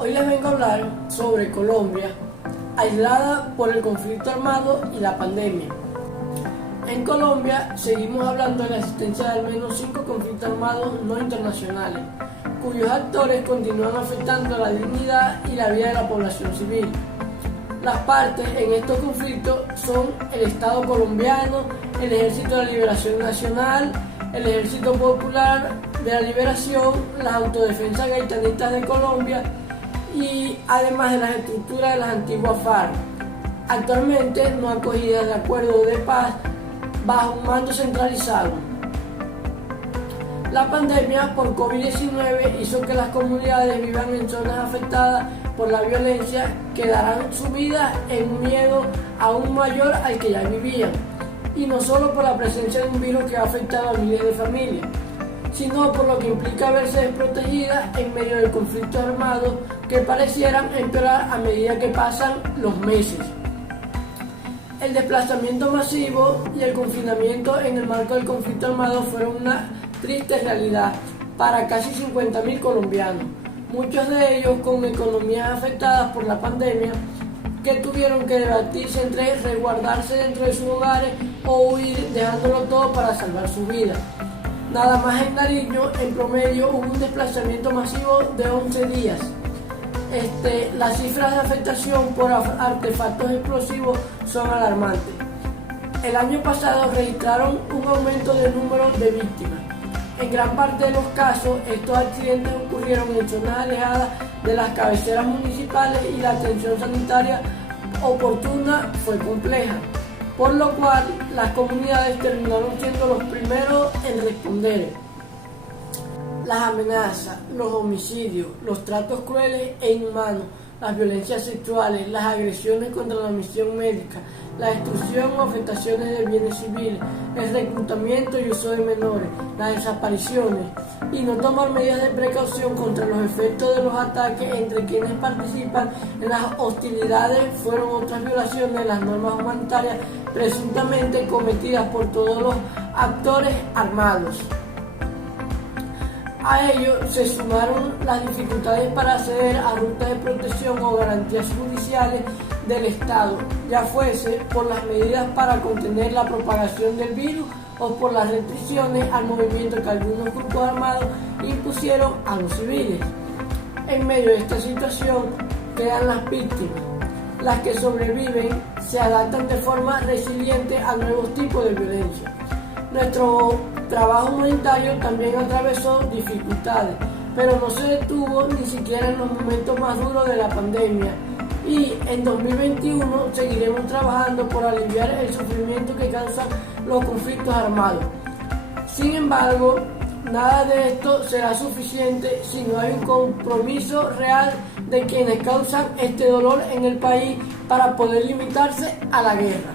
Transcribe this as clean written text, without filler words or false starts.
Hoy les vengo a hablar sobre Colombia, aislada por el conflicto armado y la pandemia. En Colombia seguimos hablando de la existencia de al menos 5 conflictos armados no internacionales, cuyos actores continúan afectando la dignidad y la vida de la población civil. Las partes en estos conflictos son el Estado colombiano, el Ejército de Liberación Nacional, el Ejército Popular de la Liberación, las autodefensas gaitanistas de Colombia y además de las estructuras de las antiguas FARC, actualmente no acogidas de acuerdo de paz bajo un mando centralizado. La pandemia por COVID-19 hizo que las comunidades vivan en zonas afectadas por la violencia que darán sumidas en un miedo aún mayor al que ya vivían, y no solo por la presencia de un virus que ha afectado a miles de familias, sino por lo que implica verse desprotegida en medio de conflictos armados que parecieran empeorar a medida que pasan los meses. El desplazamiento masivo y el confinamiento en el marco del conflicto armado fueron una triste realidad para casi 50.000 colombianos, muchos de ellos con economías afectadas por la pandemia, que tuvieron que debatirse entre resguardarse dentro de sus hogares o huir dejándolo todo para salvar su vida. Nada más en Nariño, en promedio, hubo un desplazamiento masivo de 11 días. Las cifras de afectación por artefactos explosivos son alarmantes. El año pasado registraron un aumento del número de víctimas. En gran parte de los casos, estos accidentes ocurrieron en zonas alejadas de las cabeceras municipales y la atención sanitaria oportuna fue compleja, por lo cual las comunidades terminaron siendo los primeros en responder. Las amenazas, los homicidios, los tratos crueles e inhumanos, las violencias sexuales, las agresiones contra la misión médica, la destrucción o afectaciones de bienes civiles, el reclutamiento y uso de menores, las desapariciones y no tomar medidas de precaución contra los efectos de los ataques entre quienes participan en las hostilidades fueron otras violaciones de las normas humanitarias presuntamente cometidas por todos los actores armados. A ello se sumaron las dificultades para acceder a rutas de protección o garantías judiciales del Estado, ya fuese por las medidas para contener la propagación del virus o por las restricciones al movimiento que algunos grupos armados impusieron a los civiles. En medio de esta situación quedan las víctimas. Las que sobreviven se adaptan de forma resiliente a nuevos tipos de violencia. Nuestro trabajo humanitario también atravesó dificultades, pero no se detuvo ni siquiera en los momentos más duros de la pandemia. Y en 2021 seguiremos trabajando por aliviar el sufrimiento que causan los conflictos armados. Sin embargo, nada de esto será suficiente si no hay un compromiso real de quienes causan este dolor en el país para poder limitarse a la guerra.